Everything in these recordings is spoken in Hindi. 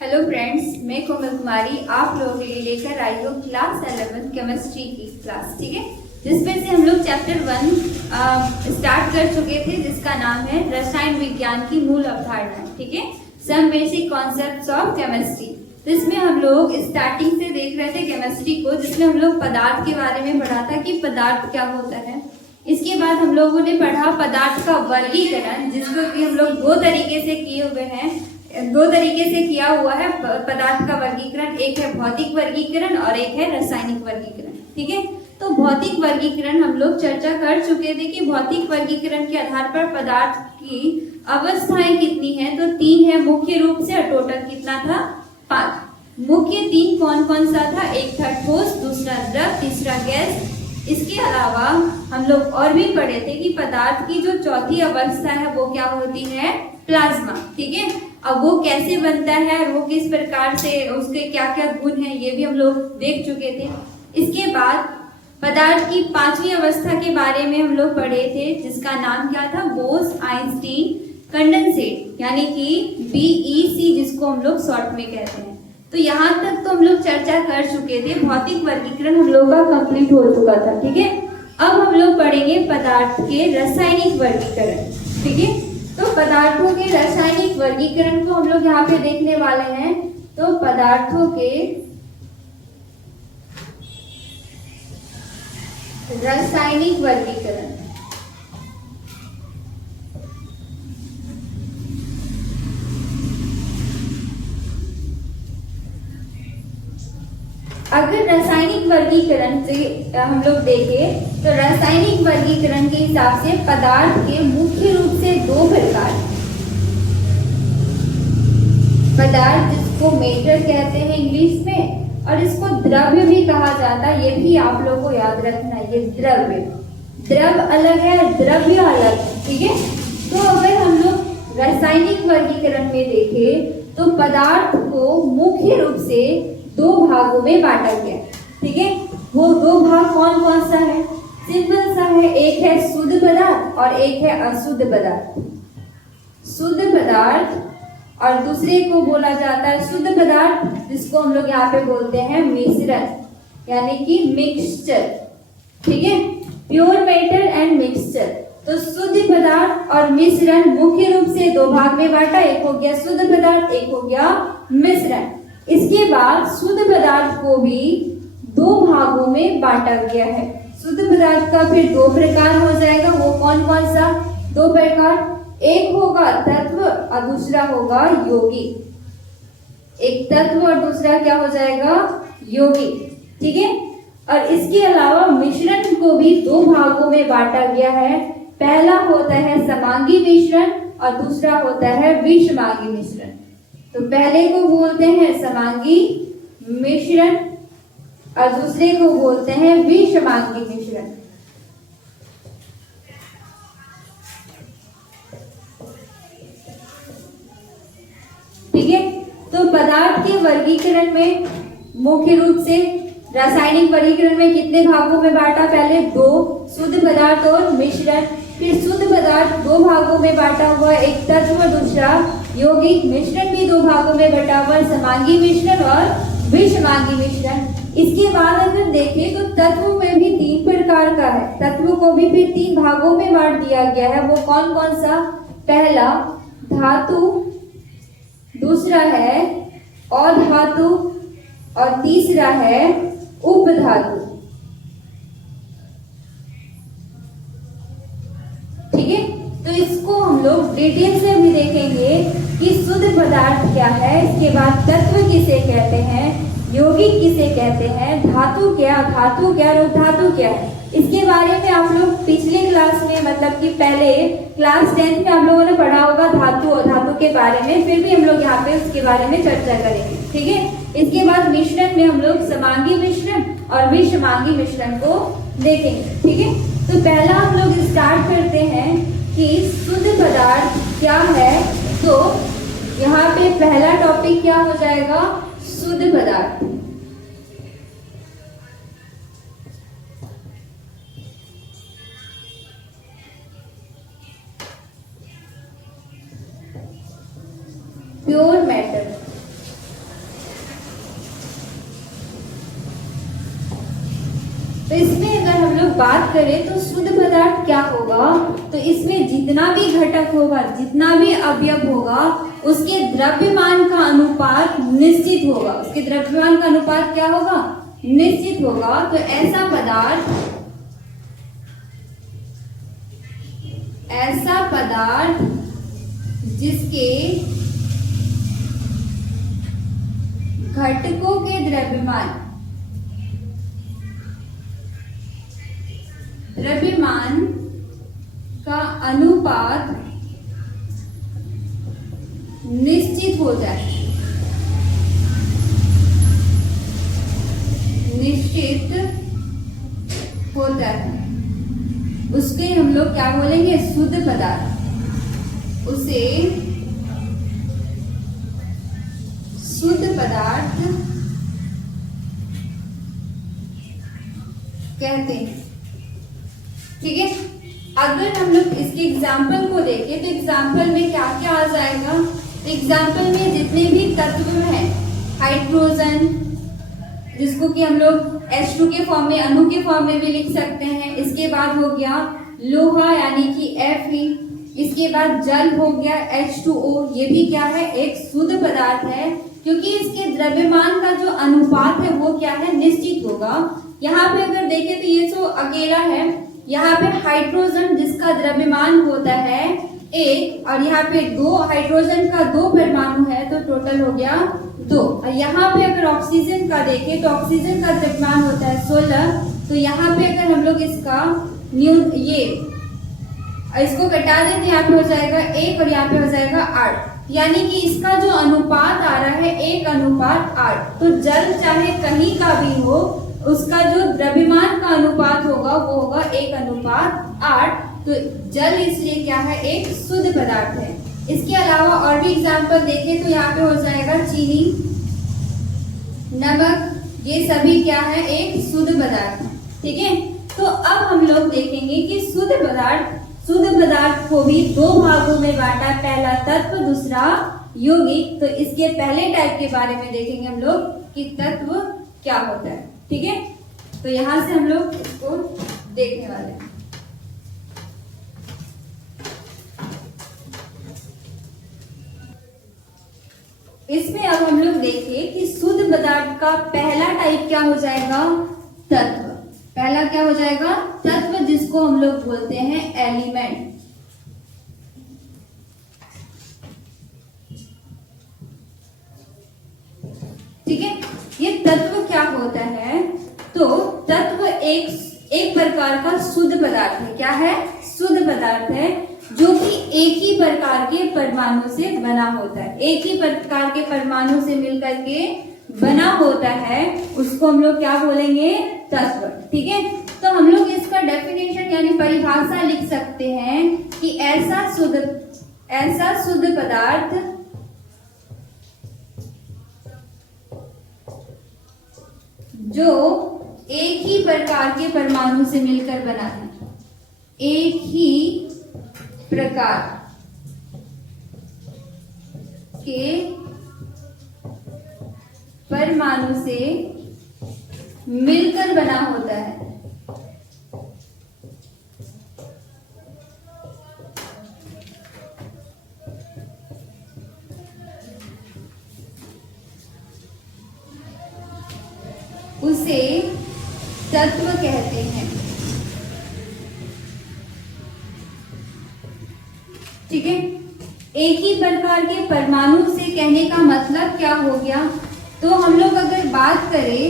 हेलो फ्रेंड्स, मैं कोमल कुमारी आप लोगों के लिए लेकर आई हूँ क्लास 11 केमिस्ट्री की क्लास। ठीक है, जिसमें से हम लोग चैप्टर 1 स्टार्ट कर चुके थे, जिसका नाम है रसायन विज्ञान की मूल अवधारणा। ठीक है, some basic concepts of chemistry. तो इसमें हम लोग स्टार्टिंग से देख रहे थे केमिस्ट्री को, जिसमें हम लोग पदार्थ के बारे में पढ़ा था कि पदार्थ क्या होता है। इसके बाद हम लोगों ने पढ़ा पदार्थ का वर्गीकरण, जिसको कि हम लोग दो तरीके से किए हुए हैं, दो तरीके से किया हुआ है पदार्थ का वर्गीकरण। एक है भौतिक वर्गीकरण और एक है रासायनिक वर्गीकरण। ठीक है, तो भौतिक वर्गीकरण हम लोग चर्चा कर चुके थे कि भौतिक वर्गीकरण के आधार पर पदार्थ की अवस्थाएं कितनी हैं। तो 3 है मुख्य रूप से, और टोटल कितना था? 5। मुख्य 3 कौन कौन सा था? एक था ठोस, दूसरा द्रव, तीसरा गैस। इसके अलावा हम लोग और भी पढ़े थे कि पदार्थ की जो चौथी अवस्था है वो क्या होती है? प्लाज्मा। ठीक है, अब वो कैसे बनता है, वो किस प्रकार से, उसके क्या क्या गुण हैं, ये भी हम लोग देख चुके थे। इसके बाद पदार्थ की 5वीं अवस्था के बारे में हम लोग पढ़े थे, जिसका नाम क्या था? बोस-आइंस्टीन कंडेंसेट, यानी कि BEC, जिसको हम लोग शॉर्ट में कहते हैं। तो यहाँ तक तो हम लोग चर्चा कर चुके थे, भौतिक वर्गीकरण हम लोग का कंप्लीट हो चुका था। ठीक है, अब हम लोग पढ़ेंगे पदार्थ के रासायनिक वर्गीकरण। ठीक है, तो पदार्थों के रासायनिक वर्गीकरण को हम लोग यहाँ पे देखने वाले हैं। तो पदार्थों के रासायनिक वर्गीकरण, अगर रासायनिक वर्गीकरण से हम लोग देखें तो रासायनिक वर्गीकरण के हिसाब से पदार्थ के मुख्य रूप से 2 प्रकार, पदार्थ जिसको मेटर कहते हैं इंग्लिश में, और इसको द्रव्य भी कहा जाता है। ये भी आप लोगों को याद रखना है, ये द्रव अलग है, द्रव्य अलग है। ठीक है, तो अगर हम लोग रासायनिक वर्गीकरण में देखें तो पदार्थ को मुख्य रूप से 2 भागों में बांटा गया। ठीक है, वो 2 भाग कौन कौन सा है? सिंपल सा है, एक है शुद्ध पदार्थ और एक है अशुद्ध पदार्थ। शुद्ध पदार्थ और दूसरे को बोला जाता है शुद्ध पदार्थ, जिसको हम लोग यहाँ पे बोलते हैं मिश्रण, यानी कि मिक्सचर। ठीक है, प्योर मेटर एंड मिक्सचर। तो शुद्ध पदार्थ और मिश्रण मुख्य रूप से 2 भाग में बांटा, एक हो गया शुद्ध पदार्थ, एक हो गया मिश्रण। इसके बाद शुद्ध पदार्थ को भी 2 भागों में बांटा गया है। शुद्ध पदार्थ का फिर 2 प्रकार हो जाएगा। वो कौन कौन सा 2 प्रकार? एक होगा तत्व और दूसरा होगा यौगिक। एक तत्व और दूसरा क्या हो जाएगा? यौगिक। ठीक है, और इसके अलावा मिश्रण को भी 2 भागों में बांटा गया है। पहला होता है समांगी मिश्रण और दूसरा होता है विषमांगी मिश्रण। तो पहले को बोलते हैं समांगी मिश्रण और दूसरे को बोलते हैं विषमांगी मिश्रण। ठीक है, तो पदार्थ के वर्गीकरण में मुख्य रूप से रासायनिक वर्गीकरण में कितने भागों में बांटा? पहले 2, शुद्ध पदार्थ और मिश्रण। फिर शुद्ध पदार्थ 2 भागों में बांटा हुआ, एक तत्व और दूसरा यौगिक। मिश्रण भी 2 भागों में बटा हुआ, समांगी मिश्रण और विषमांगी मिश्रण। इसके बाद अगर देखें तो तत्व में भी 3 प्रकार का है। तत्व को भी फिर 3 भागों में बांट दिया गया है। वो कौन कौन सा? पहला धातु, दूसरा है अधातु और तीसरा है उपधातु। ठीक है, तो इसको हम लोग डिटेल से भी देखेंगे कि शुद्ध पदार्थ क्या है, इसके बाद तत्व किसे कहते हैं, यौगिक किसे कहते हैं, धातु क्या, धातु क्या और उपधातु क्या है। इसके बारे में आप लोग पिछले क्लास में, मतलब कि पहले क्लास 10 में आप लोगों ने पढ़ा होगा धातु और धातु के बारे में। फिर भी हम लोग यहाँ पे उसके बारे में चर्चा करेंगे। ठीक है, इसके बाद मिश्रण में हम लोग समांगी मिश्रण और विषमांगी मिश्रण को देखेंगे। ठीक है, तो पहला हम लोग स्टार्ट करते हैं कि शुद्ध पदार्थ क्या है। तो यहाँ पे पहला टॉपिक क्या हो जाएगा? शुद्ध पदार्थ। Pure matter. बात करें तो शुद्ध पदार्थ क्या होगा, तो इसमें जितना भी घटक होगा, जितना भी अवयव होगा, उसके द्रव्यमान का अनुपात निश्चित होगा। उसके द्रव्यमान का अनुपात क्या होगा, निश्चित होगा। तो ऐसा पदार्थ जिसके घटकों के द्रव्यमान का अनुपात निश्चित हो जाए, निश्चित होता है, उसके हम लोग क्या बोलेंगे, शुद्ध पदार्थ। उसे शुद्ध पदार्थ कहते हैं। ठीक है, अगर हम लोग इसके एग्जाम्पल को देखें तो एग्जाम्पल में क्या क्या आ जाएगा। एग्जाम्पल में जितने भी तत्व हैं, हाइड्रोजन जिसको कि हम लोग H2 के फॉर्म में, अणु के फॉर्म में भी लिख सकते हैं। इसके बाद हो गया लोहा यानी कि Fe। इसके बाद जल हो गया H2O। ये भी क्या है, एक शुद्ध पदार्थ है, क्योंकि इसके द्रव्यमान का जो अनुपात है वो क्या है, निश्चित होगा। यहाँ पे अगर देखें तो ये जो अकेला है, यहाँ पे हाइड्रोजन जिसका द्रव्यमान होता है 1, और यहाँ पे 2 हाइड्रोजन का 2 परमाणु है, तो टोटल हो गया 2। और यहाँ पे अगर ऑक्सीजन का देखें तो ऑक्सीजन का द्रव्यमान होता है 16। तो यहाँ पे अगर हम लोग इसका इसको कटा देते हैं, यहाँ पे हो जाएगा 1 और यहाँ पे हो जाएगा 8, यानी कि इसका जो अनुपात आ रहा है 1:8। तो जल चाहे कहीं का भी हो, उसका जो द्रव्यमान का अनुपात होगा वो होगा 1:8। तो जल इसलिए क्या है, एक शुद्ध पदार्थ है। इसके अलावा और भी एग्जाम्पल देखें तो यहाँ पे हो जाएगा चीनी, नमक, ये सभी क्या है, एक शुद्ध पदार्थ है। ठीक है, तो अब हम लोग देखेंगे कि शुद्ध पदार्थ को भी 2 भागों में बांटा, पहला तत्व, दूसरा यौगिक। तो इसके पहले टाइप के बारे में देखेंगे हम लोग कि तत्व क्या होता है। ठीक है, तो यहां से हम लोग इसको देखने वाले हैं। इसमें अब हम लोग देखें कि शुद्ध पदार्थ का पहला टाइप क्या हो जाएगा, तत्व। पहला क्या हो जाएगा, तत्व, जिसको हम लोग बोलते हैं एलिमेंट। ठीक है, ये तत्व क्या होता है, तो तत्व एक प्रकार का शुद्ध पदार्थ है। क्या है, शुद्ध पदार्थ है, जो कि एक ही प्रकार के परमाणु से बना होता है। एक ही प्रकार के परमाणु से मिलकर के बना होता है, उसको हम लोग क्या बोलेंगे, तत्व। ठीक है, तो हम लोग इसका डेफिनेशन यानी परिभाषा लिख सकते हैं कि ऐसा शुद्ध पदार्थ जो एक ही प्रकार के परमाणु से मिलकर बना है, एक ही प्रकार के परमाणु से मिलकर बना होता है। उसे तत्व कहते हैं। ठीक है, एक ही प्रकार के परमाणु से कहने का मतलब क्या हो गया, तो हम लोग अगर बात करें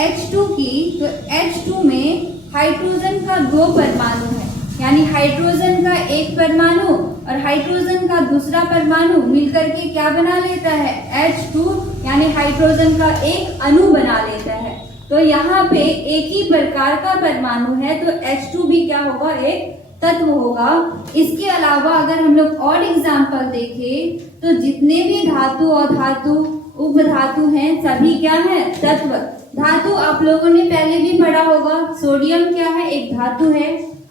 H2 की, तो H2 में हाइड्रोजन का 2 परमाणु है, यानी हाइड्रोजन का एक परमाणु और हाइड्रोजन का दूसरा परमाणु मिलकर के क्या बना लेता है, H2, यानी हाइड्रोजन का एक अणु बना लेता है। तो यहाँ पे एक ही प्रकार का परमाणु है, तो H2 भी क्या होगा, एक तत्व होगा। इसके अलावा अगर हम लोग और एग्जाम्पल देखें तो जितने भी धातु और धातु उपधातु हैं, सभी क्या है, तत्व। धातु आप लोगों ने पहले भी पढ़ा होगा, सोडियम क्या है, एक धातु है।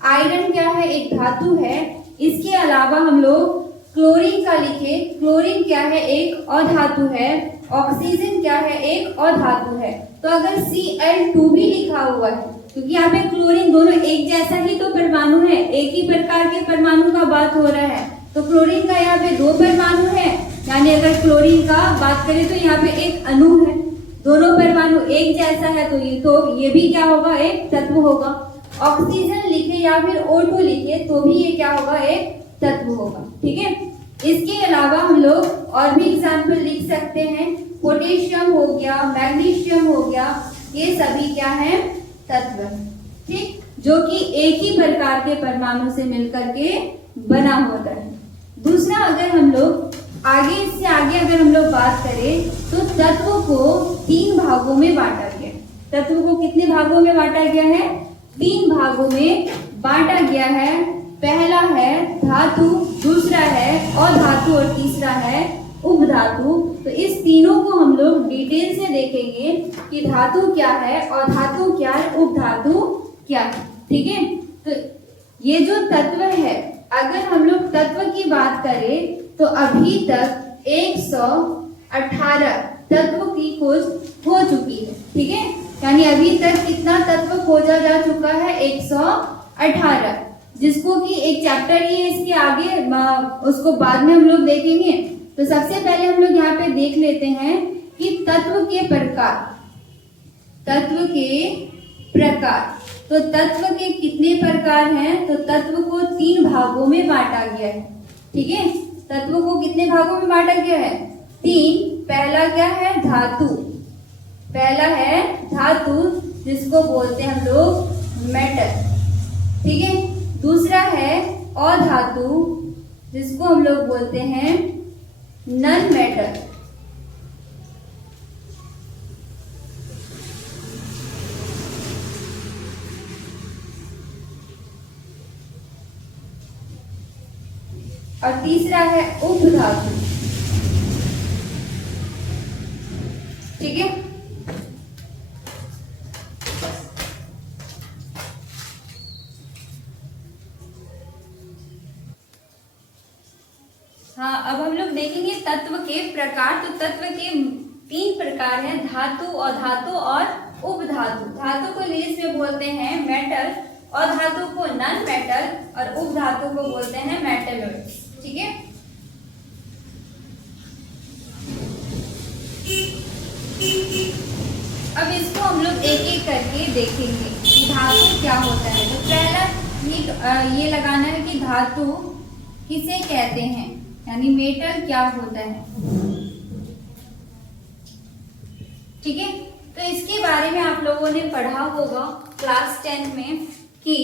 आयरन क्या है, एक धातु है। इसके अलावा हम लोग क्लोरीन का लिखे, क्लोरीन क्या है, एक और धातु है। ऑक्सीजन क्या है, एक और धातु है। तो अगर Cl2 भी लिखा हुआ है क्योंकि यहाँ पे क्लोरीन दोनों एक जैसा ही तो परमाणु है, एक ही प्रकार के परमाणु का बात हो रहा है। तो क्लोरीन का यहाँ पे 2 परमाणु है, यानी अगर क्लोरीन का बात करें तो यहाँ पे एक अणु है, दोनों परमाणु एक जैसा है, तो ये भी क्या होगा, एक तत्व होगा। ऑक्सीजन लिखे या फिर O2 लिखे तो भी ये क्या होगा, एक तत्व होगा। ठीक है, इसके अलावा हम लोग और भी एग्जाम्पल लिख सकते हैं। पोटेशियम हो गया, मैग्नीशियम हो गया, ये सभी क्या है, तत्व, ठीक, जो कि एक ही प्रकार के परमाणु से मिलकर के बना होता है। दूसरा, अगर हम लोग आगे इससे आगे अगर हम लोग बात करें तो तत्व को 3 भागों में बांटा गया। तत्व को कितने भागों में बांटा गया है, 3 भागों में बांटा गया है। पहला है धातु, दूसरा है अधातु और तीसरा है उपधातु। तो इस तीनों को हम लोग डिटेल से देखेंगे कि धातु क्या है, अधातु क्या है, उपधातु क्या है। ठीक है, तो ये जो तत्व है, अगर हम लोग तत्व की बात करें तो अभी तक 118 तत्व की खोज हो चुकी है। ठीक है, यानी अभी तक कितना तत्व खोजा जा चुका है, 118, जिसको कि एक चैप्टर ही है इसके आगे, उसको बाद में हम लोग देखेंगे। तो सबसे पहले हम लोग यहाँ पे देख लेते हैं कि तत्व के प्रकार। तत्व के प्रकार, तो तत्व के कितने प्रकार हैं, तो तत्व को 3 भागों में बांटा गया है। ठीक है, तत्व को कितने भागों में बांटा गया है, 3। पहला क्या है, धातु, पहला है धातु जिसको बोलते हैं हम लोग मेटल। ठीक है, दूसरा है अधातु जिसको हम लोग बोलते हैं नॉन मेटल। और तीसरा है उपधातु। ठीक है, हाँ, अब हम लोग देखेंगे तत्व के प्रकार। तो तत्व के 3 प्रकार हैं, धातु, अधातु और उपधातु। धातु को इंग्लिश में बोलते हैं मेटल, अधातु को नॉन मेटल और उपधातु को बोलते हैं मेटलॉइड्स। ठीक है, अब इसको हम लोग एक एक करके देखेंगे कि धातु क्या होता है। तो पहला ये लगाना है कि धातु किसे कहते हैं, यानी मेटल क्या होता है। ठीक है, तो इसके बारे में आप लोगों ने पढ़ा होगा क्लास 10 में कि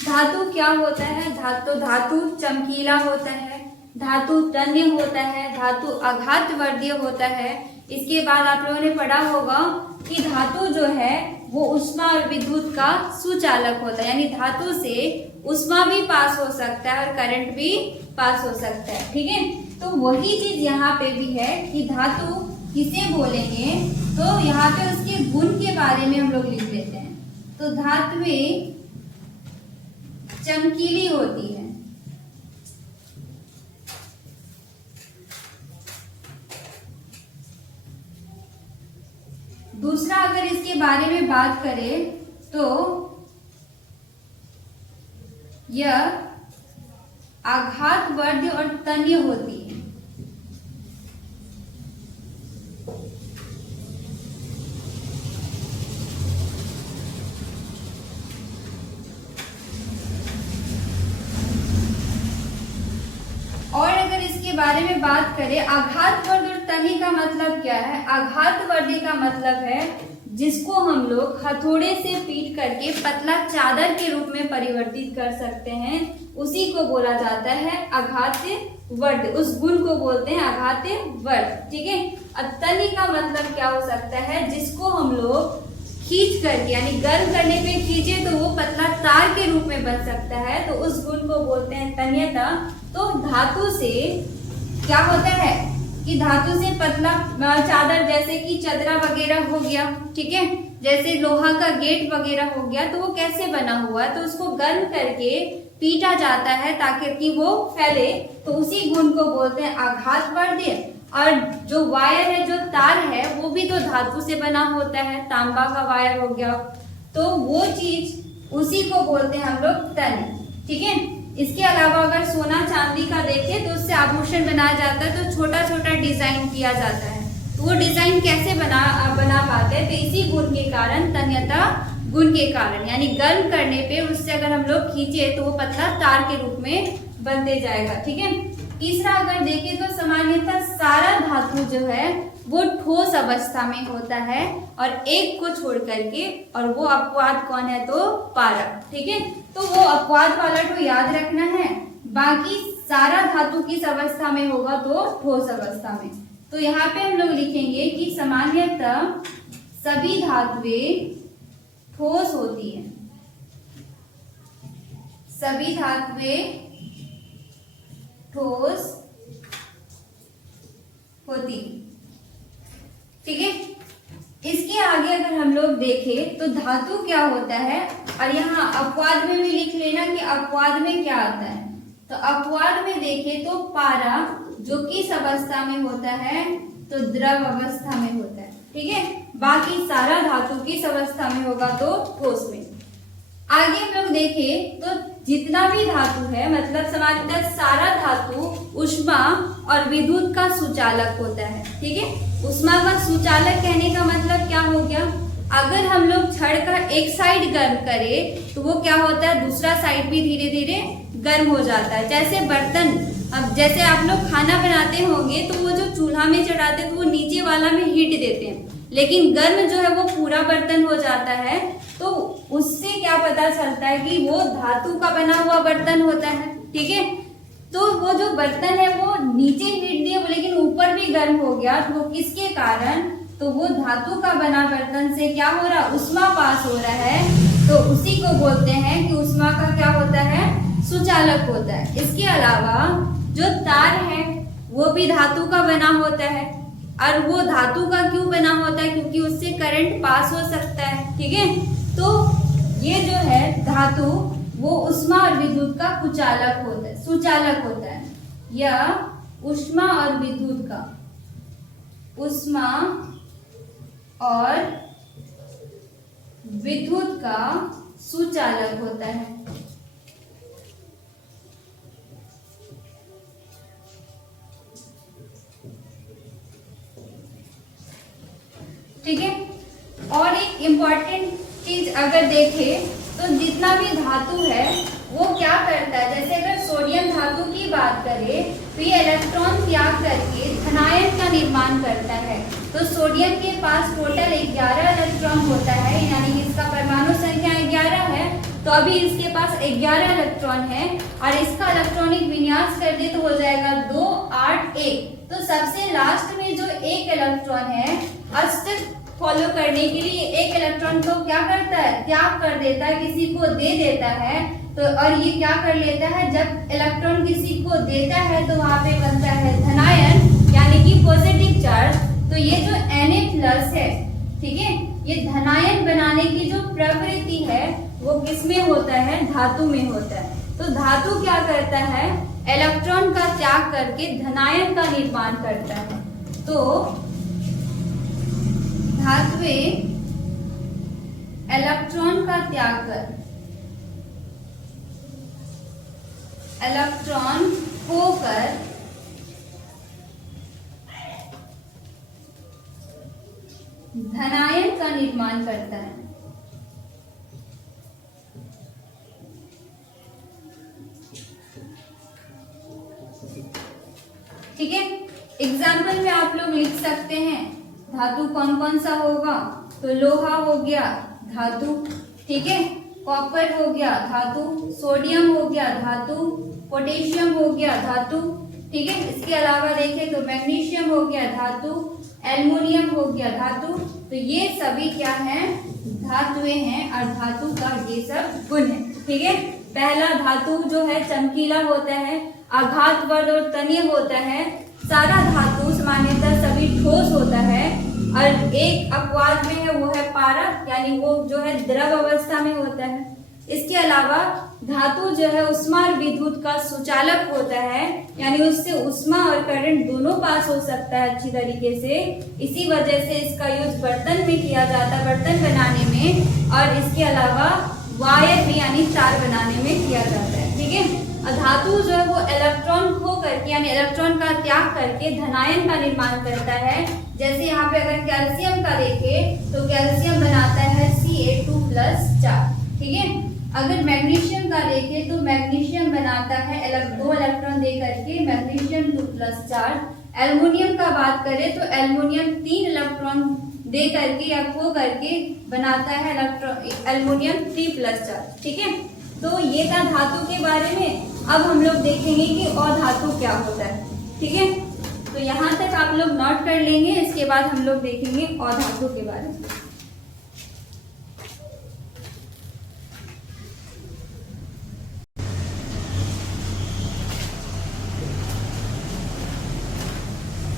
धातु क्या होता है। धातु चमकीला होता है, धातु तन्य होता है, धातु आघातवर्धीय होता है। इसके बाद आप लोगों ने पढ़ा होगा कि धातु जो है वो ऊष्मा और विद्युत का सुचालक होता है, यानी धातु से ऊष्मा भी पास हो सकता है और करंट भी पास हो सकता है। ठीक है, तो वही चीज यहाँ पे भी है कि धातु किसे बोलेंगे, तो यहाँ पे उसके गुण के बारे में हम लोग लिख लेते हैं। तो धातुएं चमकीली होती है, दूसरा अगर इसके बारे में बात करें तो यह आघातवर्धीय और तन्य होती है। और अगर इसके बारे में बात करें आघातवर्धीय और तन्य का मतलब क्या है। आघातवर्धीय का मतलब है जिसको हम लोग हथौड़े से पीट करके पतला चादर के रूप में परिवर्तित कर सकते हैं, उसी को बोला जाता है आघातवर्धीय। उस गुण को बोलते हैं आघातवर्धीय। ठीक है, अब तन्य का मतलब क्या हो सकता है, जिसको हम लोग खींच करके यानी गर्म करने पे खींचे तो वो पतला तार के रूप में बन सकता है, तो उस गुण को बोलते हैं तन्यता। तो धातु से क्या होता है कि धातु से पतला चादर जैसे कि चदरा वगैरह हो गया, ठीक है, जैसे लोहा का गेट वगैरह हो गया, तो वो कैसे बना हुआ है, तो उसको गर्म करके पीटा जाता है ताकि कि वो फैले, तो उसी गुण को बोलते हैं आघातवर्धीय। और जो वायर है, जो तार है, वो भी तो धातु से बना होता है, तांबा का वायर हो गया, तो वो चीज उसी को बोलते हैं हम लोग तन, ठीक है। इसके अलावा अगर सोना चांदी का देखें तो उससे आभूषण बनाया जाता है, तो छोटा छोटा डिजाइन किया जाता है। तो वो डिजाइन कैसे बना पाते हैं, तो इसी गुण के कारण, तन्यता गुण के कारण, यानी गर्म करने पे उससे अगर हम लोग खींचे तो वो पतला तार के रूप में बनते जाएगा, ठीक है। तीसरा अगर देखें तो सामान्यतः सारा धातु जो है वो ठोस अवस्था में होता है और एक को छोड़ करके, और वो अपवाद कौन है, तो पारा, ठीक है। तो वो अपवाद वाला तो याद रखना है, बाकी सारा धातु किस अवस्था में होगा, तो ठोस अवस्था में। तो यहाँ पे हम लोग लिखेंगे कि सामान्यतः सभी धातुएं ठोस होती हैं, सभी धातुएं ठोस होती, ठीक है। इसके आगे अगर हम लोग देखें तो धातु क्या होता है, और यहाँ अपवाद में भी लिख लेना कि अपवाद में क्या आता है। तो अपवाद में देखें तो पारा जो किस अवस्था में होता है, तो द्रव अवस्था में होता है, ठीक है। बाकी सारा धातु किस अवस्था में होगा, तो ठोस में। आगे हम लोग देखें तो जितना भी धातु है, मतलब सामान्यतः सारा धातु उष्मा और विद्युत का सुचालक होता है, ठीक है। उष्मा का सुचालक कहने का मतलब क्या हो गया, अगर हम लोग छड़ का एक साइड गर्म करें तो वो क्या होता है, दूसरा साइड भी धीरे धीरे गर्म हो जाता है। जैसे बर्तन, अब जैसे आप लोग खाना बनाते होंगे तो वो जो चूल्हा में चढ़ाते हैं तो वो नीचे वाला में हीट देते हैं, लेकिन गर्म जो है वो पूरा बर्तन हो जाता है। तो उससे क्या पता चलता है कि वो धातु का बना हुआ बर्तन होता है, ठीक है। तो वो जो बर्तन है वो नीचे हीट दिए लेकिन ऊपर भी गर्म हो गया, तो वो किसके कारण, तो वो धातु का बना बर्तन से क्या हो रहा, उष्मा पास हो रहा है, तो उसी को बोलते हैं कि उष्मा का क्या होता है, सुचालक होता है। इसके अलावा जो तार है वो भी धातु का बना होता है, और वो धातु का क्यों बना होता है, क्योंकि उससे करंट पास हो सकता है, ठीक है। तो ये जो है धातु वो उष्मा और विद्युत का कुचालक होता है, सुचालक होता है, या उष्मा और विद्युत का, उष्मा और विद्युत का सुचालक होता है, ठीक है। और एक इम्पॉर्टेंट चीज अगर देखें तो जितना भी धातु है वो क्या करता है, जैसे अगर सोडियम धातु की बात करें तो ये इलेक्ट्रॉन त्याग करके धनायन का निर्माण करता है। तो सोडियम के पास टोटल 11 इलेक्ट्रॉन होता है, यानी इसका परमाणु संख्या 11 है, तो अभी इसके पास 11 इलेक्ट्रॉन है, और इसका इलेक्ट्रॉनिक विन्यास कर दे तो हो जाएगा 2 8 1। तो सबसे लास्ट में जो एक इलेक्ट्रॉन है, अष्टक फॉलो करने के लिए एक इलेक्ट्रॉन को क्या करता है, त्याग कर देता है, किसी को दे देता है। तो और ये क्या कर लेता है, जब इलेक्ट्रॉन किसी को देता है तो वहां पे बनता है धनायन, यानी कि पॉजिटिव चार्ज। तो ये जो Na+ है, ठीक है, ये धनायन बनाने की जो प्रवृत्ति है वो किसमें होता है, धातु में होता है। तो धातु क्या करता है, इलेक्ट्रॉन का त्याग करके धनायन का निर्माण करता है। तो धातुएं इलेक्ट्रॉन का त्याग कर, इलेक्ट्रॉन खोकर धनायन का निर्माण करता है। ठीक है, एग्जाम्पल में आप लोग लिख सकते हैं धातु कौन कौन सा होगा, तो लोहा हो गया धातु, ठीक है, कॉपर हो गया धातु, सोडियम हो गया धातु, पोटेशियम हो गया धातु, ठीक है। इसके अलावा देखें तो मैग्नीशियम हो गया धातु, एल्युमिनियम हो गया धातु। तो ये सभी क्या हैं, धातुएं हैं, और धातु का ये सब गुण है, ठीक है। पहला धातु जो है चमकीला होता है, आघातवर्ध और तन्य होता है। सारा धातु सामान्यतः सभी ठोस होता है, और एक अपवाद में है वो है पारा, यानी वो जो है द्रव अवस्था में होता है। इसके अलावा धातु जो है उष्मा और विद्युत का सुचालक होता है, यानी उससे उष्मा और करंट दोनों पास हो सकता है अच्छी तरीके से। इसी वजह से इसका यूज बर्तन में किया जाता है, बर्तन बनाने में, और इसके अलावा वायर में यानी तार बनाने में किया जाता है। ठीक है। और धातु जो है वो इलेक्ट्रॉन खो करके यानी इलेक्ट्रॉन का त्याग करके धनायन का निर्माण करता है। जैसे यहाँ पे अगर कैल्शियम का देखें तो कैल्शियम बनाता है Ca2+4। ठीक है। अगर मैग्नीशियम का देखें तो मैग्नीशियम बनाता है 2 इलेक्ट्रॉन दे करके मैग्नीशियम 2+4। एल्युमिनियम का बात करें तो एल्युमिनियम 3 इलेक्ट्रॉन दे करके या खो करके बनाता है एल्युमिनियम 3+4। ठीक है। तो ये था धातु के बारे में। अब हम लोग देखेंगे कि अधातु क्या होता है। ठीक है। तो यहाँ तक आप लोग नोट कर लेंगे, इसके बाद हम लोग देखेंगे अधातु के बारे में।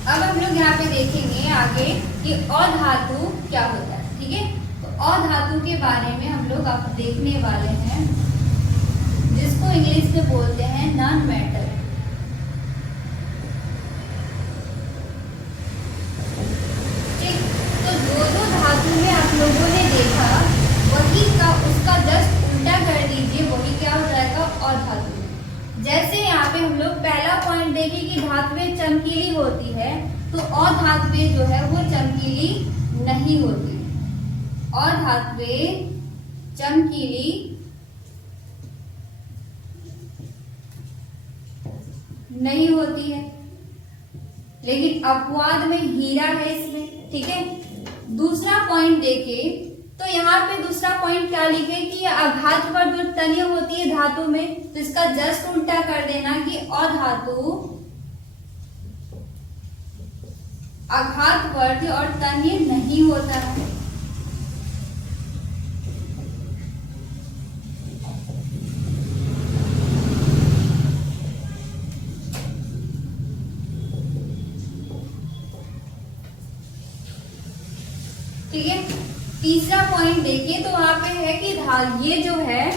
अब हम लोग यहाँ पे देखेंगे आगे कि अधातु क्या होता है। ठीक है। तो अधातु के बारे में हम लोग अब देखने वाले हैं, जिसको इंग्लिश में बोलते हैं नॉन मेटल। ठीक। तो जो धातु में आप लोगों ने देखा वही का उसका जस्ट उल्टा कर दीजिए, वही क्या हो जाएगा अधातु। जैसे यहाँ पे हम लोग पहला पॉइंट देखें कि धातुएं चमकीली होती है, तो अधातुएं जो है वो चमकीली नहीं होती। अधातुएं चमकीली नहीं होती है, लेकिन अपवाद में हीरा है इसमें। ठीक है। दूसरा पॉइंट देखें तो यहाँ पे दूसरा पॉइंट क्या लिखे कि आघात पर जो तन्य होती है धातु में, तो इसका जस्ट उल्टा कर देना कि अधातु आघात पर और तन्य नहीं होता है। ठीक है। तीसरा पॉइंट देखिए तो वहां पे है कि ये जो है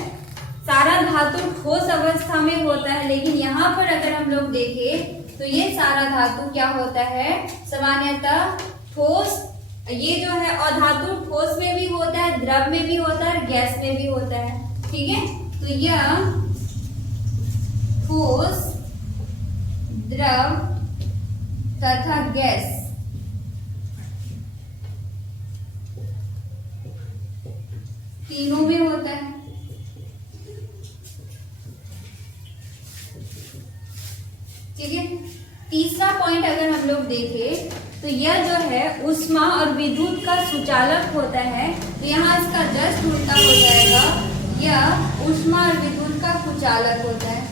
सारा धातु ठोस अवस्था में होता है, लेकिन यहाँ पर अगर हम लोग देखें तो ये सारा धातु क्या होता है, सामान्यतः ठोस। ये जो है अधातु ठोस में भी होता है, द्रव में भी होता है, गैस में भी होता है। ठीक है। तो यह ठोस, द्रव तथा गैस तीनों में होता है। ठीक है। तीसरा पॉइंट अगर हम लोग देखें तो यह जो है ऊष्मा और विद्युत का सुचालक होता है, तो यहाँ इसका जस्ट उल्टा हो जाएगा, यह ऊष्मा और विद्युत का कुचालक होता है।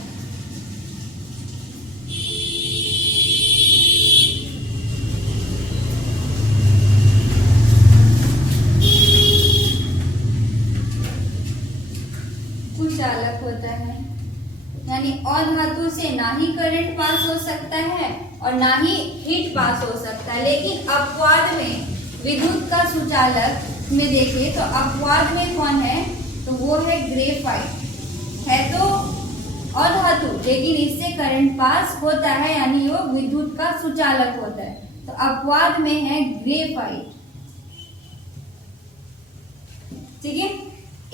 कुचालक होता है, यानी अधातु से ना ही करंट पास हो सकता है और ना ही हीट पास हो सकता है। लेकिन अपवाद में विद्युत का सुचालक में देखें तो अपवाद में कौन है, तो वो है ग्रेफाइट। है तो अधातु लेकिन इससे करंट पास होता है, यानी वो विद्युत का सुचालक होता है। तो अपवाद में है ग्रेफाइट। ठीक है।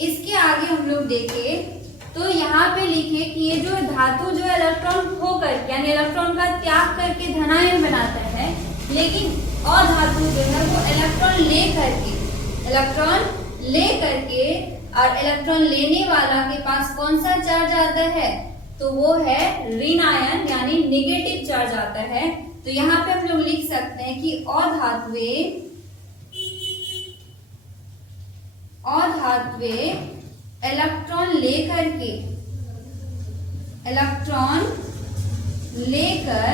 इसके आगे हम लोग देखें तो यहाँ पे लिखे कि ये जो धातु जो इलेक्ट्रॉन खो करके यानी इलेक्ट्रॉन का त्याग करके धनायन बनाता है, लेकिन अधातु जो है वो इलेक्ट्रॉन ले करके और इलेक्ट्रॉन लेने वाला के पास कौन सा चार्ज आता है, तो वो है ऋण आयन यानी नेगेटिव चार्ज आता है। तो यहाँ पे हम लोग लिख सकते हैं कि अधातुएं इलेक्ट्रॉन लेकर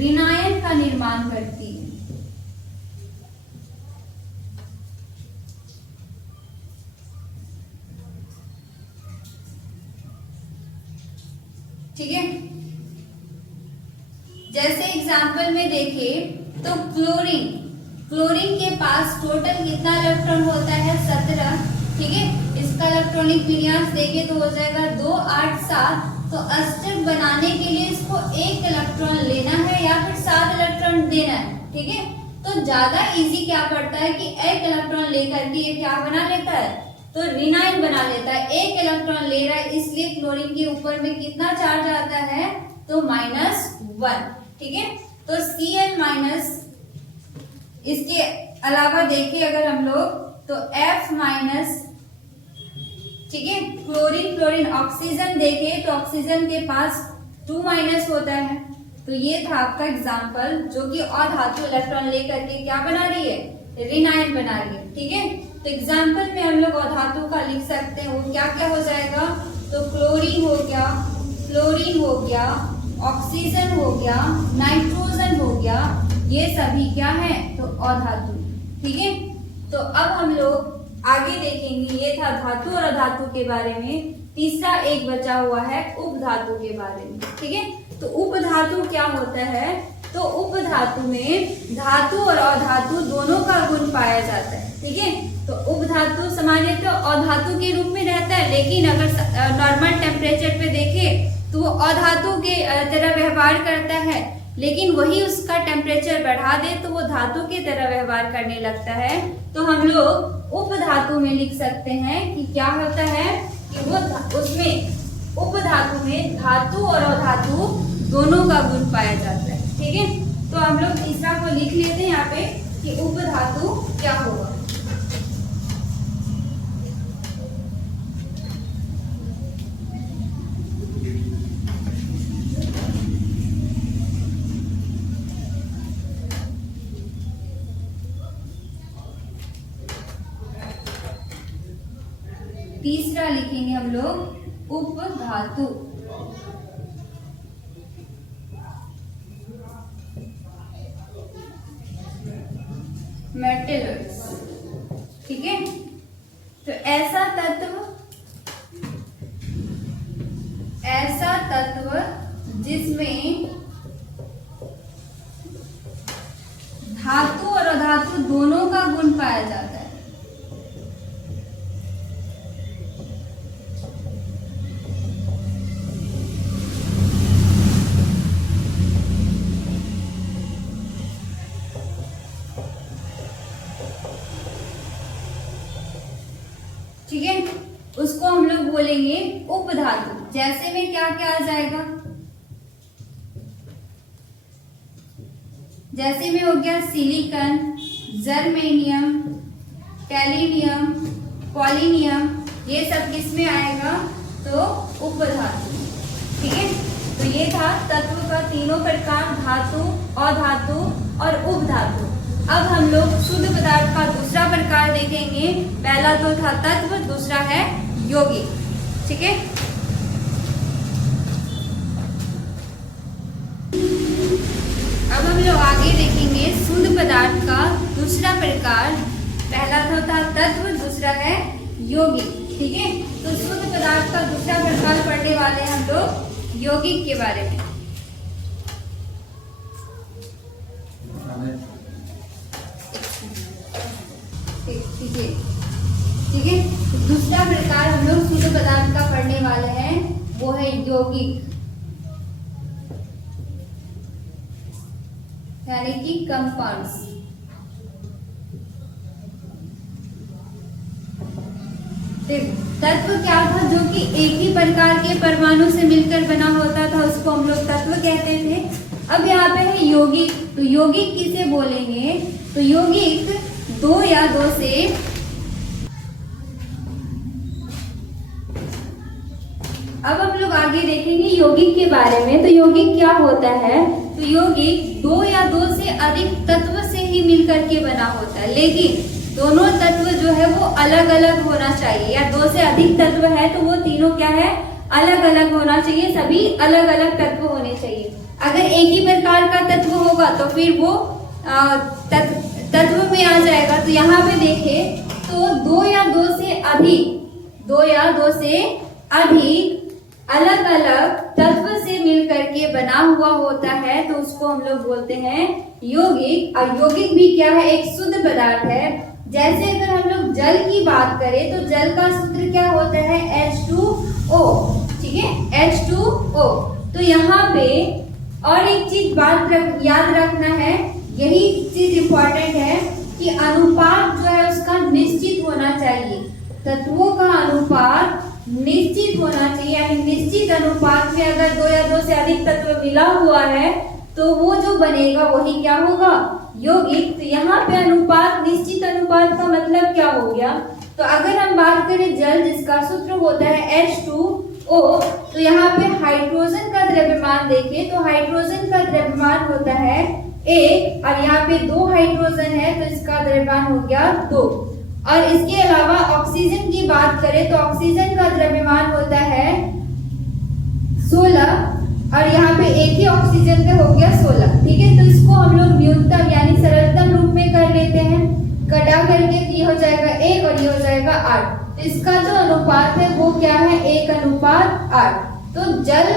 ऋणायन का निर्माण करती है। ठीक है। जैसे एग्जांपल में देखें तो क्लोरीन के पास टोटल कितना इलेक्ट्रॉन होता है, 17। ठीक है। इसका इलेक्ट्रॉनिक विन्यास देखें तो हो जाएगा 2 8 7। तो अष्टक बनाने के लिए इसको 1 इलेक्ट्रॉन लेना है या फिर 7 इलेक्ट्रॉन देना है, ठीक है। तो ज्यादा इजी क्या पड़ता है कि 1 इलेक्ट्रॉन लेकर के ये क्या बना लेता है, तो रिनाइन बना लेता है। 1 इलेक्ट्रॉन ले रहा है, इसलिए क्लोरीन के ऊपर में कितना चार्ज आता है, तो -1, ठीक है। तो Cl माइनस, इसके अलावा देखिए अगर हम लोग तो F माइनस, ठीक है। क्लोरीन क्लोरीन ऑक्सीजन देखें तो ऑक्सीजन के पास 2 माइनस होता है। तो ये था आपका एग्जाम्पल जो कि अधातु इलेक्ट्रॉन लेकर के क्या बना रही है, रिनाइन बना रही है, ठीक है। तो एग्जाम्पल में हम लोग अधातु का लिख सकते हैं, वो क्या क्या हो जाएगा, तो क्लोरीन हो गया, फ्लोरीन हो गया, ऑक्सीजन हो गया, नाइट्रोजन हो गया, ये सभी क्या है, तो अधातु, ठीक है। तो अब हम लोग आगे देखेंगे, ये था धातु और अधातु के बारे में। तीसरा एक बचा हुआ है उपधातु के बारे में, ठीक है। तो उपधातु क्या होता है, तो उपधातु में धातु और अधातु दोनों का गुण पाया जाता है, ठीक है। तो उपधातु सामान्यतः अधातु के रूप में रहता है, लेकिन अगर नॉर्मल टेम्परेचर पे देखें तो वो अधातु के तरह व्यवहार करता है, लेकिन वही उसका टेम्परेचर बढ़ा दे तो वो धातु की तरह व्यवहार करने लगता है। तो हम लोग उपधातु में लिख सकते हैं कि क्या होता है कि वो उसमें उपधातु में धातु और अधातु दोनों का गुण पाया जाता है, ठीक है। तो हम लोग तीसरा को लिख लेते हैं यहाँ पे कि उपधातु क्या होगा। तीसरा लिखेंगे हम लोग उपधातु, मेटल्स, ठीक है। तो ऐसा तत्व जिसमें धातु और अधातु दोनों का गुण पाया जाता है, ठीक है, उसको हम लोग बोलेंगे उपधातु। जैसे में क्या क्या आ जाएगा, जैसे में हो गया सिलिकॉन, जर्मेनियम, कैलिनियम, पॉलिनियम, ये सब किस में आएगा, तो उपधातु, ठीक है। तो ये था तत्व का तीनों प्रकार, धातु, अधातु और उपधातु। अब हम लोग शुद्ध पदार्थ का दूसरा प्रकार देखेंगे। पहला तो था तत्व, दूसरा है यौगिक, ठीक है। अब हम लोग आगे देखेंगे शुद्ध पदार्थ का दूसरा प्रकार। पहला तो था तत्व, दूसरा है यौगिक, ठीक है। तो शुद्ध पदार्थ का दूसरा प्रकार पढ़ने वाले हम लोग यौगिक के बारे में। ठीक है, दूसरा प्रकार हम लोग शुद्ध पदार्थ का पढ़ने वाले हैं, वो है यौगिक, यानी कि कंपाउंड्स। तत्व क्या था, जो कि एक ही प्रकार के परमाणु से मिलकर बना होता था, उसको हम लोग तत्व कहते थे। अब यहाँ पे है यौगिक। तो यौगिक किसे बोलेंगे, तो यौगिक दो या दो से अब हम लोग आगे देखेंगे यौगिक के बारे में। तो यौगिक क्या होता है, तो यौगिक दो या दो से अधिक तत्व से ही मिलकर के बना होता है, लेकिन दोनों तत्व जो है वो अलग अलग होना चाहिए, या दो से अधिक तत्व है तो वो तीनों क्या है, अलग अलग होना चाहिए, सभी अलग अलग तत्व होने चाहिए। अगर एक ही प्रकार का तत्व होगा तो फिर वो तत्व में आ जाएगा। तो यहाँ पे देखें तो दो या दो से अधिक अलग अलग तत्व से मिलकर के बना हुआ होता है, तो उसको हम लोग बोलते हैं यौगिक। और यौगिक भी क्या है, एक शुद्ध पदार्थ है। जैसे अगर हम लोग जल की बात करें तो जल का सूत्र क्या होता है, H2O, ठीक है, H2O। तो यहाँ पे और एक चीज याद रखना है, यही चीज इंपॉर्टेंट है कि अनुपात जो है उसका निश्चित होना चाहिए, तत्वों का अनुपात निश्चित होना चाहिए, यानी निश्चित अनुपात में अगर 2 या 2 से अधिक तत्व मिला हुआ है तो वो जो बनेगा वही क्या होगा, यौगिक। तो यहाँ पे अनुपात, निश्चित अनुपात का मतलब क्या हो गया, तो अगर हम बात करें जल जिसका सूत्र होता है H2O, तो यहाँ पे हाइड्रोजन का द्रव्यमान देखें तो हाइड्रोजन का द्रव्यमान होता है 1 और यहाँ पे 2 हाइड्रोजन है तो इसका द्रव्यमान हो गया 2। और इसके अलावा ऑक्सीजन की बात करें तो ऑक्सीजन का द्रव्यमान होता है 16 और यहाँ पे एक ही ऑक्सीजन पे हो गया 16, ठीक है। तो इसको हम लोग न्यूनतम यानी सरलतम रूप में कर लेते हैं, कटा करके ये हो जाएगा 1 और ये हो जाएगा 8। तो इसका जो अनुपात है वो क्या है, 1:8। तो जल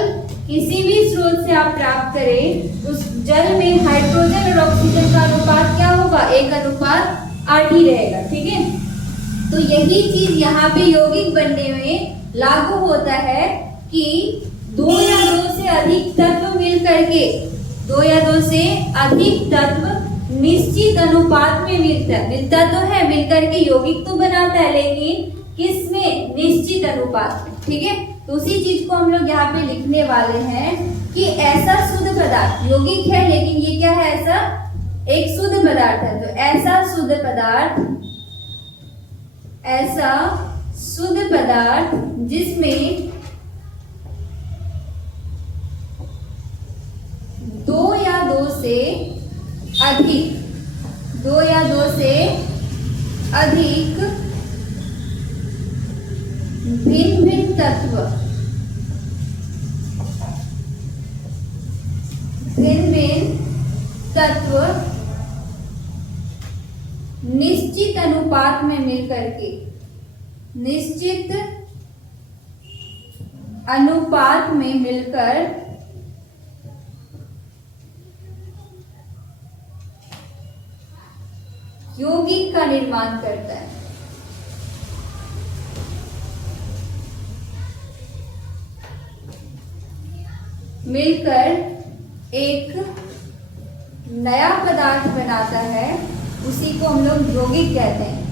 किसी भी स्रोत से आप प्राप्त करें उस जल में हाइड्रोजन और ऑक्सीजन का अनुपात क्या होगा, 1:8 ही रहेगा, ठीक है। तो यही चीज यहाँ पे यौगिक बनने में लागू होता है कि 2 या 2 से अधिक तत्व मिल करके, 2 या 2 से अधिक तत्व निश्चित अनुपात में मिलता तो है, मिलकर के यौगिक तो बनाता है, लेकिन किसमें, निश्चित अनुपात में, ठीक है। तो उसी चीज को हम लोग यहाँ पे लिखने वाले हैं कि ऐसा शुद्ध पदार्थ, यौगिक है लेकिन ये क्या है, ऐसा एक शुद्ध पदार्थ है। तो ऐसा शुद्ध पदार्थ जिसमें 2 या 2 से अधिक भिन्न तत्व निश्चित अनुपात में मिलकर के, निश्चित अनुपात में मिलकर यौगिक का निर्माण करता है। मिलकर एक नया पदार्थ बनाता है, उसी को हम लोग यौगिक कहते हैं।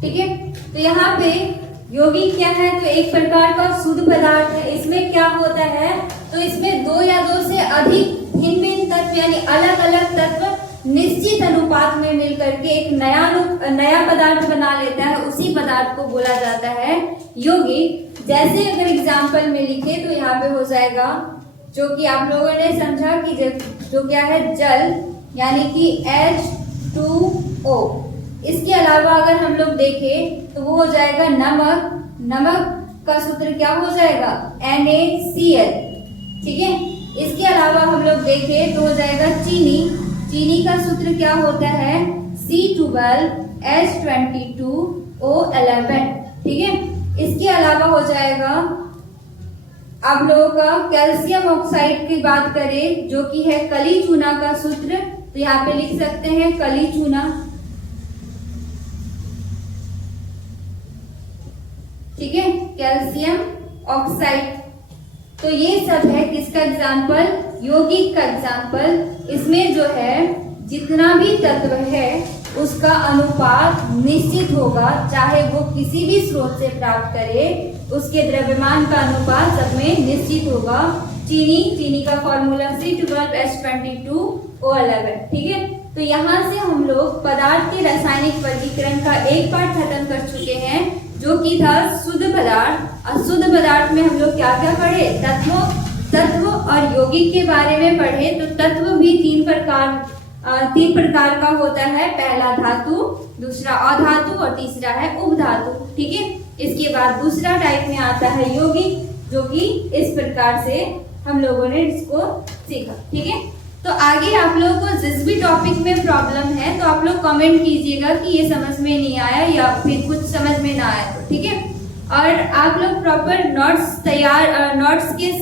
ठीक है, तो यहाँ पे यौगिक क्या है, तो एक प्रकार का शुद्ध पदार्थ है। इसमें क्या होता है, तो इसमें 2 या 2 से अधिक भिन्न तत्व यानी अलग अलग तत्व निश्चित अनुपात में मिलकर के एक नया पदार्थ बना लेता है, उसी पदार्थ को बोला जाता है यौगिक। जैसे अगर एग्जाम्पल में लिखे तो यहाँ पे हो जाएगा, जो कि आप लोगों ने समझा कि जो क्या है, जल यानी कि H2O। इसके अलावा अगर हम लोग देखें तो वो हो जाएगा नमक, नमक का सूत्र क्या हो जाएगा, NaCl, ठीक है। इसके अलावा हम लोग देखें तो हो जाएगा चीनी, चीनी का सूत्र क्या होता है, C12H22O11, ठीक है। इसके अलावा हो जाएगा आप लोगों का कैल्शियम ऑक्साइड की बात करें जो कि है कली चूना का सूत्र, तो यहाँ पे लिख सकते हैं कली चूना, ठीक है, कैल्शियम ऑक्साइड। तो ये सब है किसका एग्जाम्पल, यौगिक का एग्जाम्पल। इसमें जो है जितना भी तत्व है उसका अनुपात निश्चित होगा, चाहे वो किसी भी स्रोत से प्राप्त करे, उसके द्रव्यमान का अनुपात सब में निश्चित होगा। चीनी का फॉर्मूला C12H22O11, ठीक है। तो यहाँ से हम लोग पदार्थ के रासायनिक वर्गीकरण का एक पार्ट खत्म कर चुके हैं, जो कि था शुद्ध पदार्थ। अशुद्ध पदार्थ में हम लोग क्या क्या पढ़े, तत्व और यौगिक के बारे में पढ़े। तो तत्व भी तीन प्रकार का होता है, पहला धातु, दूसरा अधातु और तीसरा है उपधातु, ठीक है। इसके बाद दूसरा टाइप में आता है यौगिक, जो कि इस प्रकार से हम लोगों ने इसको सीखा, ठीक है। तो आगे आप लोगों को जिस भी टॉपिक में प्रॉब्लम है तो आप लोग कमेंट कीजिएगा कि ये समझ में नहीं आया या फिर कुछ समझ में ना आया तो, ठीक है। और आप लोग प्रॉपर नोट्स के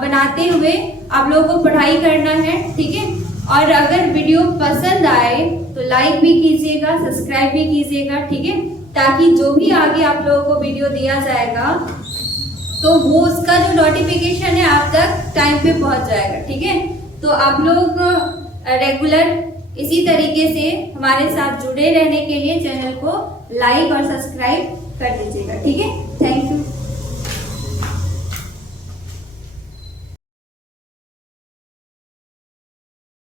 बनाते हुए आप लोगों को पढ़ाई करना है, ठीक है। और अगर वीडियो पसंद आए तो लाइक भी कीजिएगा, सब्सक्राइब भी कीजिएगा, ठीक है, ताकि जो भी आगे आप लोगों को वीडियो दिया जाएगा तो वो उसका जो नोटिफिकेशन है आप तक टाइम पे पहुंच जाएगा, ठीक है। तो आप लोग रेगुलर इसी तरीके से हमारे साथ जुड़े रहने के लिए चैनल को लाइक और सब्सक्राइब कर दीजिएगा, ठीक है।